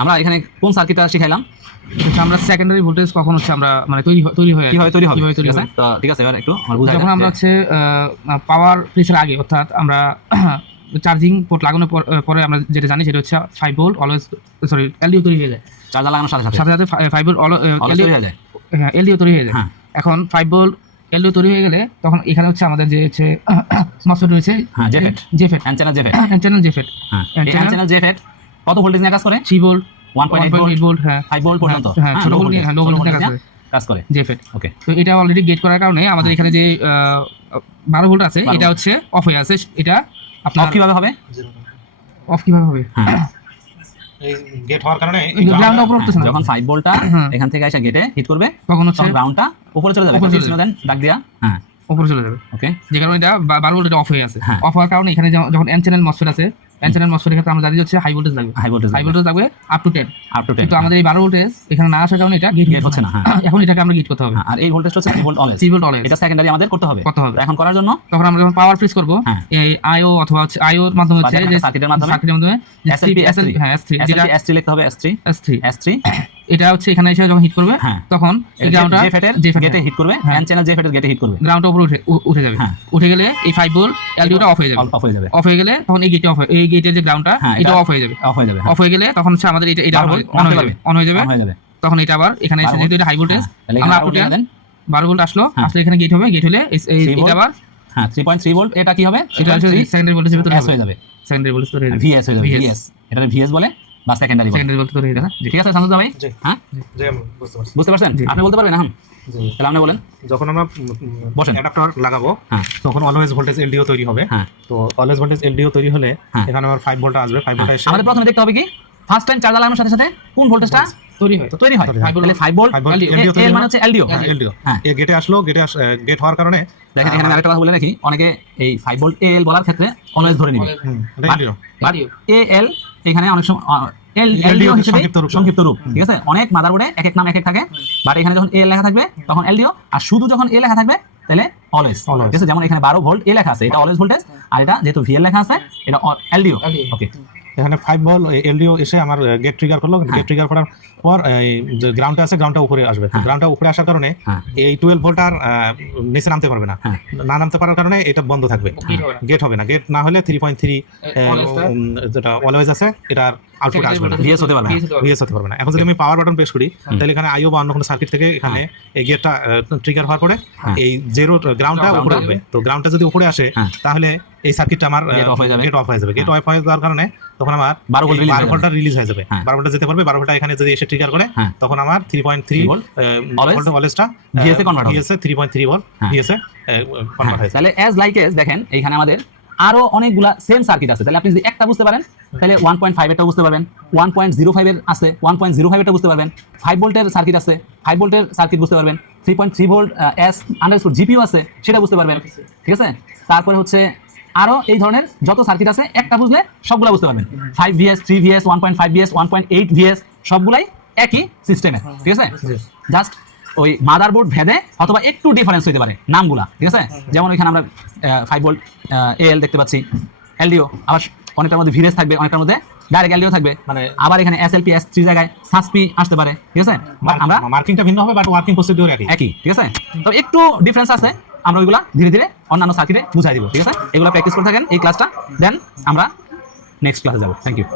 আমরা এখানে কোন সার্কিটটা শিখাইলাম? আমরা সেকেন্ডারি ভোল্টেজ কখন হচ্ছে আমরা মানে তৈরি হয় কিভাবে তৈরি হবে, ঠিক আছে? তো ঠিক আছে, এবার একটু আমরা বুঝাই। যখন আমরা হচ্ছে পাওয়ার প্লেসের আগে, অর্থাৎ আমরা চার্জিং পোর্ট লাগানোর পরে আমরা যেটা জানি সেটা হচ্ছে 5 ভোল্ট অলওয়েজ এলডিও তৈরি হয়ে যায়। চার্জার লাগানোর সাথে সাথে 5 ভোল্ট অলওয়েজ তৈরি হয়ে যায়। হ্যাঁ, এলডিও তৈরি হয়ে যায়। হ্যাঁ। এখন 5 ভোল্ট এলডিও তৈরি হয়ে গেলে তখন এখানে হচ্ছে আমাদের যে হচ্ছে মসফেট রয়েছে, হ্যাঁ, জেফেট এন চ্যানেল জেফেট। হ্যাঁ, এই এন চ্যানেল জেফেট কত ভোল্টেজ নিয়ে কাজ করে? 3 ভোল্ট 1.8 ভোল্ট, হ্যাঁ 5 ভোল্ট পর্যন্ত। হ্যাঁ, ছোট ভোল্ট নিয়ে লো ভোল্টেজ কাজ করে জেফেট। ওকে, তো এটা অলরেডি গেট করার কারণে আমাদের এখানে যে 12 ভোল্ট আছে এটা হচ্ছে অফ হয়ে আছে। এটা আপনার অফ কিভাবে হবে? এই গেট হওয়ার কারণে গ্রাউন্ড উপরে উঠতেছে না। যখন 5 ভোল্টটা এখান থেকে এসে গেটে হিট করবে তখন হচ্ছে গ্রাউন্ডটা উপরে চলে যাবে। দেন ডাক দিয়া হ্যাঁ উপরে চলে যাবে। ওকে, যে কারণে এটা 12 ভোল্ট অফ হয়ে আছে। হ্যাঁ। অফ হওয়ার কারণে এখানে যখন এন চ্যানেল মসফেট আছে, এন চ্যানেল মসফেটের ক্ষেত্রে আমরা জানি হচ্ছে হাই ভোল্টেজ লাগবে। হাই ভোল্টেজ লাগবে আপ টু 10। কিন্তু আমাদের এই 12 ভোল্টেজ এখানে না আসার কারণে এটা গেট হচ্ছে না। হ্যাঁ, এখন এটাকে আমরা গেট করতে হবে। আর এই ভোল্টেজটা হচ্ছে 3 ভোল্ট অলওয়েজ। 3 ভোল্ট অলওয়েজ এটা সেকেন্ডারি আমাদের করতে হবে। এখন করার জন্য তখন আমরা যখন পাওয়ার প্রেস করব এই আইও অথবা হচ্ছে আইও এর মাধ্যমে হচ্ছে যে সার্কিটের মাধ্যমে S3 হ্যাঁ যেটা S3 লিখতে হবে। S3 এটা হচ্ছে এখানে এসে যখন হিট করবে তখন এই গ্রাউন্ডটা জেফেটের গেটে হিট করবে। এন চ্যানেল জেফেটের গেটে হিট করবে, গ্রাউন্ডটা উপরে উঠে যাবে। উঠে গেলে এই 5 ভোল্ট এলডিওটা অফ হয়ে যাবে। অফ হয়ে গেলে তখন এই গেটের যে গ্রাউন্ডটা এটা অফ হয়ে যাবে। অফ হয়ে গেলে তখন হচ্ছে আমাদের এটা অন হয়ে যাবে। তখন এটা আবার এখানে এসে যেহেতু এটা হাই ভোল্টেজ আমরা আপ টু 12 ভোল্ট আসলে এখানে গেট হবে। গেট হলে এটা আবার 3.3 ভোল্ট। এটা কি হবে? এটা হচ্ছে সেকেন্ডারি ভোল্টেজের ভিতরে হয়ে যাবে। সেকেন্ডারি ভোল্টেজ ধরে ভিএস হয়ে যাবে। ভিএস এটা ভিএস বলে বা সেকেন্ডারি ভোল্টেজ ধরে এটা। ঠিক আছে শামসুদ্দিন ভাই? হ্যাঁ, জি আমি বুঝতে পারছেন? আপনি বলতে পারবেন? হ্যাঁ, তাহলে আপনি বলেন। যখন আমরা বসেন অ্যাডাপ্টার লাগাবো তখন অলওয়েজ ভোল্টেজ এলডিও তৈরি হবে। তো অলওয়েজ ভোল্টেজ এলডিও তৈরি হলে এখানে আমার 5 ভোল্ট আসবে। 5 ভোল্ট এসে আমাদের প্রথমে দেখতে হবে কি ফার্স্ট টাইম চার্জার লাগানোর সাথে সাথে কোন ভোল্টেজটা তৈরি হয়। তাহলে 5 ভোল্ট এর মানে হচ্ছে এলডিও। এই গেটে আসলো, গেট হওয়ার কারণে দেখেন এখানে আরেকটা কথা বলে রাখি, অনেকে এই 5 ভোল্ট এল বলার ক্ষেত্রে অলওয়েজ ধরে নিবে। এল এখানে অনেক সময় এলডিও হিসেবে সংক্ষিপ্ত রূপ। ঠিক আছে, অনেক মাদারবোর্ডে এক এক নাম এক এক থাকে, বাট এখানে যখন এল লেখা থাকবে তখন এলডিও, আর শুধু যখন এ লেখা থাকবে তাহলে অলওয়েজ। ঠিক আছে, যেমন এখানে 12 ভোল্ট এ লেখা আছে, এটা অলওয়েজ ভোল্টেজ, আর এটা যেহেতু ভিএল লেখা আছে এটা এলডিও। ওকে, এখানে 5 ভোল্ট এলডিও এসে আমার গেট ট্রিগার করলো। গেট ট্রিগার করার পর এই যে গ্রাউন্ডটা আছে গ্রাউন্ডটা উপরে আসবে। গ্রাউন্ডটা উপরে আসার কারণে এই 12 ভোল্ট আর নিচে নামতে পারবে না। না নামতে পারার কারণে এটা বন্ধ থাকবে, গেট হবে না। গেট না হলে 3.3 যেটা অলওয়েজ আছে এটার আউটপুট আসবে না, ভিএস হতে পারবে না। এখন যদি আমি পাওয়ার বাটন প্রেস করি তাহলে এখানে আইও বা অন্য কোনো সার্কিট থেকে এখানে এই গেটটা ট্রিগার হওয়ার পরে এই জিরো গ্রাউন্ডটা উপরে উঠবে। তো গ্রাউন্ডটা যদি উপরে আসে তাহলে এই সার্কিটটা আমার গেট অফ হয়ে যাবে। গেট অফ হয়ে যাওয়ার কারণে তখন আমার 12 ভোল্টটা রিলিজ হয়ে যাবে। 12 ভোল্টটা যেতে পারবে। 12 ভোল্টটা এখানে যদি এসে ট্রিগার করে তখন আমার 3.3 ভোল্ট অলওয়েজটা ভিএস এ কনভার্ট হবে। 3.3 ভোল্ট ভিএস এ কনভার্ট হয়। তাহলে অ্যাজ লাইক এজ দেখেন এইখানে আমাদের আরো অনেকগুলা সেম সার্কিট আছে। তাহলে আপনি যদি একটা বুঝতে পারেন তাহলে 1.5 এরটা বুঝতে পারবেন, 1.05 এর আছে 1.05 এরটা বুঝতে পারবেন, 5 ভোল্টের সার্কিট আছে 5 ভোল্টের সার্কিট বুঝতে পারবেন, 3.3 ভোল্ট S_ জিপিইউ আছে সেটা বুঝতে পারবেন। ঠিক আছে, তারপরে হচ্ছে আরো এই ধরনের যত সার্কিট আছে একটা বুঝলে সবগুলা বুঝতে পারবেন। 5VS 3VS 1.5VS 1.8VS সবগুলাই একই সিস্টেমের। ঠিক আছে, জাস্ট ওই মাদারবোর্ড ভেদে অথবা একটু ডিফারেন্স হতে পারে নামগুলা। ঠিক আছে, যেমন ওইখানে আমরা 5 ভোল্ট এল দেখতে পাচ্ছি, এলডিও, আবার অনেকটার মধ্যে ভিএস থাকবে, অনেকটার মধ্যে ডাইরেক্ট এলডিও থাকবে, মানে আবার এখানে এসএলপি S3 জায়গায় সাসপি আসতে পারে। ঠিক আছে, বাট আমরা মার্কিংটা ভিন্ন হবে বাট ওয়ার্কিং প্রসিডিউর একই। ঠিক আছে, তো একটু ডিফারেন্স আছে, আমরা ওইগুলা ধীরে ধীরে অন্যান্য সার্কিটে বুঝাই দিব। ঠিক আছে, এগুলো প্র্যাকটিস করে থাকেন এই ক্লাসটা, দেন আমরা নেক্সট ক্লাসে যাব। Thank you.